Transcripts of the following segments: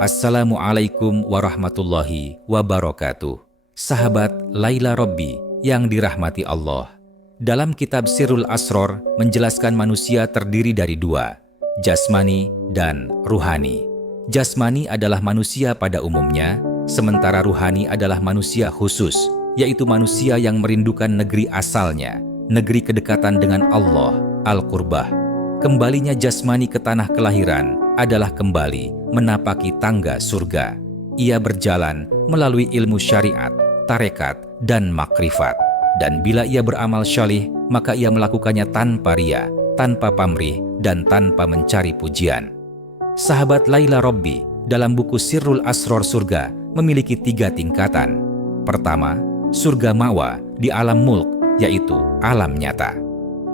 Assalamualaikum warahmatullahi wabarakatuh. Sahabat Laila Robbi yang dirahmati Allah. Dalam kitab Sirrul Asror menjelaskan manusia terdiri dari dua, jasmani dan ruhani. Jasmani adalah manusia pada umumnya, sementara ruhani adalah manusia khusus, yaitu manusia yang merindukan negeri asalnya, negeri kedekatan dengan Allah, Al-Qurbah. Kembalinya jasmani ke tanah kelahiran adalah kembali menapaki tangga surga. Ia berjalan melalui ilmu syariat, tarekat, dan makrifat. Dan bila ia beramal syalih, maka ia melakukannya tanpa ria, tanpa pamrih, dan tanpa mencari pujian. Sahabat Laila Robbi dalam buku Sirrul Asror Surga memiliki 3 tingkatan. Pertama, surga mawa di alam mulk, yaitu alam nyata.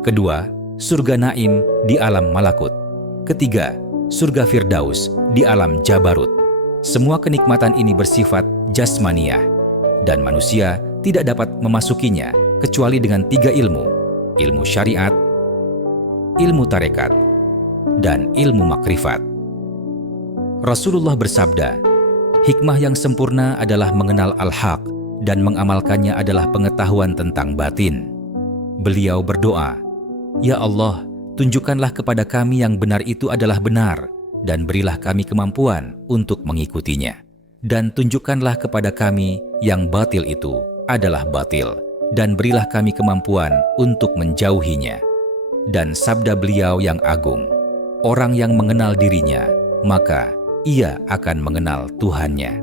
Kedua, surga naim di alam malakut. Ketiga, surga firdaus di alam jabarut. Semua kenikmatan ini bersifat jasmaniyah, dan manusia tidak dapat memasukinya kecuali dengan 3 ilmu: ilmu syariat, ilmu tarekat, dan ilmu makrifat. Rasulullah bersabda, hikmah yang sempurna adalah mengenal al-haq dan mengamalkannya adalah pengetahuan tentang batin. Beliau berdoa, "Ya Allah, tunjukkanlah kepada kami yang benar itu adalah benar, dan berilah kami kemampuan untuk mengikutinya. Dan tunjukkanlah kepada kami yang batil itu adalah batil, dan berilah kami kemampuan untuk menjauhinya." Dan sabda beliau yang agung, orang yang mengenal dirinya, maka ia akan mengenal Tuhannya.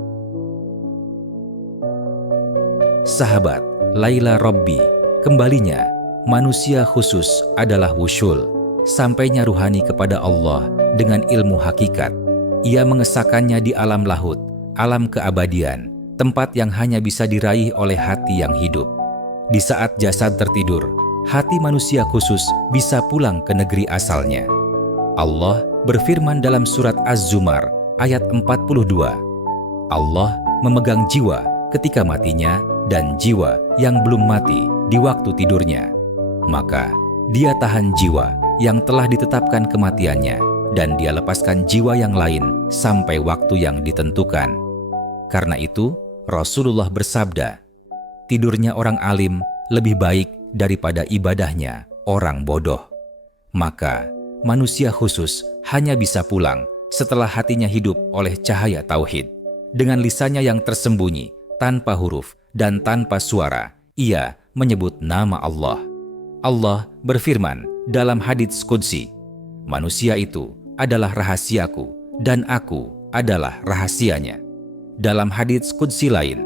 Sahabat Laila Robbi, kembalinya manusia khusus adalah wusyul, sampainya ruhani kepada Allah dengan ilmu hakikat. Ia mengesahkannya di alam lahut, alam keabadian, tempat yang hanya bisa diraih oleh hati yang hidup. Di saat jasad tertidur, hati manusia khusus bisa pulang ke negeri asalnya. Allah berfirman dalam surat Az-Zumar ayat 42, Allah memegang jiwa ketika matinya dan jiwa yang belum mati di waktu tidurnya. Maka dia tahan jiwa yang telah ditetapkan kematiannya, dan dia lepaskan jiwa yang lain sampai waktu yang ditentukan. Karena itu, Rasulullah bersabda, tidurnya orang alim lebih baik daripada ibadahnya orang bodoh. Maka, manusia khusus hanya bisa pulang setelah hatinya hidup oleh cahaya tauhid. Dengan lisannya yang tersembunyi, tanpa huruf dan tanpa suara, ia menyebut nama Allah. Allah berfirman dalam hadits qudsi, manusia itu adalah rahasiaku dan aku adalah rahasianya. Dalam hadits qudsi lain,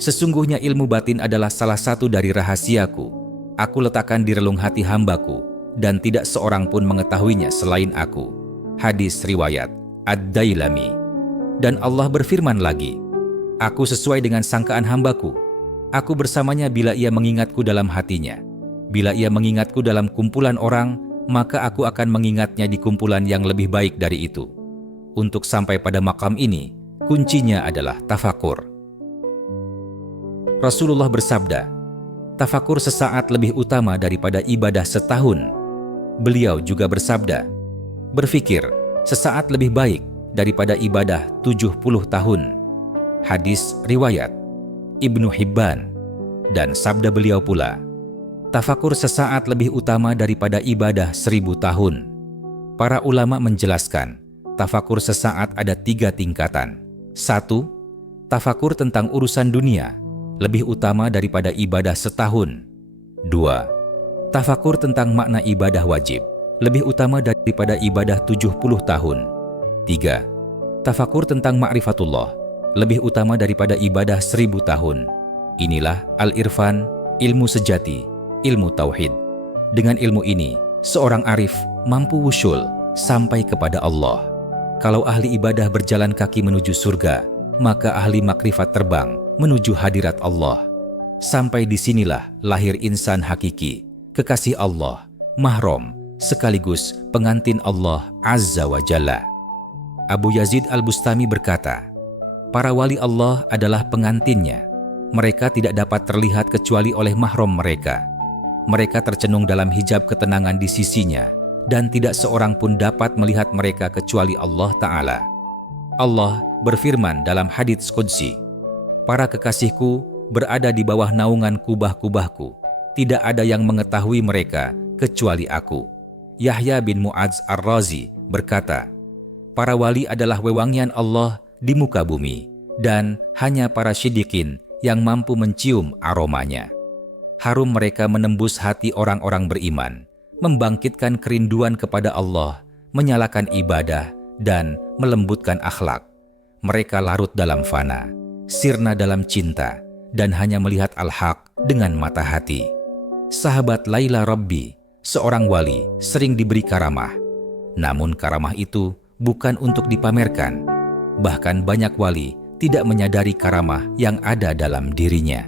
sesungguhnya ilmu batin adalah salah satu dari rahasiaku. Aku letakkan di relung hati hambaku dan tidak seorang pun mengetahuinya selain aku. Hadis riwayat Ad-Dailami. Dan Allah berfirman lagi, aku sesuai dengan sangkaan hambaku. Aku bersamanya bila ia mengingatku dalam hatinya. Bila ia mengingatku dalam kumpulan orang, maka aku akan mengingatnya di kumpulan yang lebih baik dari itu. Untuk sampai pada makam ini, kuncinya adalah tafakur. Rasulullah bersabda, tafakur sesaat lebih utama daripada ibadah setahun. Beliau juga bersabda, berfikir sesaat lebih baik daripada ibadah 70 tahun. Hadis riwayat Ibnu Hibban. Dan sabda beliau pula, tafakur sesaat lebih utama daripada ibadah 1000 tahun. Para ulama menjelaskan, tafakur sesaat ada 3 tingkatan. 1. Tafakur tentang urusan dunia, lebih utama daripada ibadah setahun. 2. Tafakur tentang makna ibadah wajib, lebih utama daripada ibadah 70 tahun. 3. Tafakur tentang ma'rifatullah, lebih utama daripada ibadah 1000 tahun. Inilah al-irfan, ilmu sejati, ilmu tauhid. Dengan ilmu ini, seorang arif mampu wusyul sampai kepada Allah. Kalau ahli ibadah berjalan kaki menuju surga, maka ahli makrifat terbang menuju hadirat Allah. Sampai disinilah lahir insan hakiki, kekasih Allah, mahram, sekaligus pengantin Allah Azza wa Jalla. Abu Yazid Al-Bustami berkata, para wali Allah adalah pengantinnya. Mereka tidak dapat terlihat kecuali oleh mahram mereka. Mereka tercenung dalam hijab ketenangan di sisinya, dan tidak seorang pun dapat melihat mereka kecuali Allah Ta'ala. Allah berfirman dalam hadits qudsi, "Para kekasihku berada di bawah naungan kubah-kubahku. Tidak ada yang mengetahui mereka kecuali aku." Yahya bin Mu'adz Ar-Razi berkata, "Para wali adalah wewangian Allah di muka bumi, dan hanya para syidikin yang mampu mencium aromanya. Harum mereka menembus hati orang-orang beriman, membangkitkan kerinduan kepada Allah, menyalakan ibadah, dan melembutkan akhlak. Mereka larut dalam fana, sirna dalam cinta, dan hanya melihat al-haq dengan mata hati." Sahabat Laila Rabbi, seorang wali, sering diberi karamah. Namun karamah itu bukan untuk dipamerkan. Bahkan banyak wali tidak menyadari karamah yang ada dalam dirinya.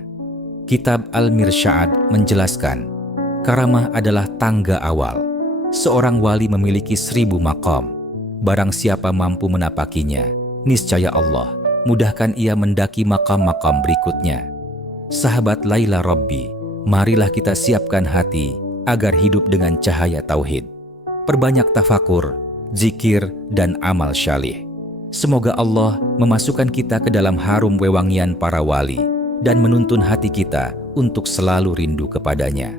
Kitab Al-Mirsyad menjelaskan, karamah adalah tangga awal. Seorang wali memiliki 1000 maqam. Barang siapa mampu menapakinya, niscaya Allah mudahkan ia mendaki makam-makam berikutnya. Sahabat Laila Rabbi, marilah kita siapkan hati agar hidup dengan cahaya tauhid. Perbanyak tafakur, zikir, dan amal syalih. Semoga Allah memasukkan kita ke dalam harum wewangian para wali dan menuntun hati kita untuk selalu rindu kepadanya.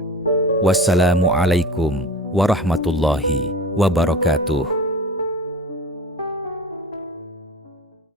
Wassalamualaikum warahmatullahi wabarakatuh.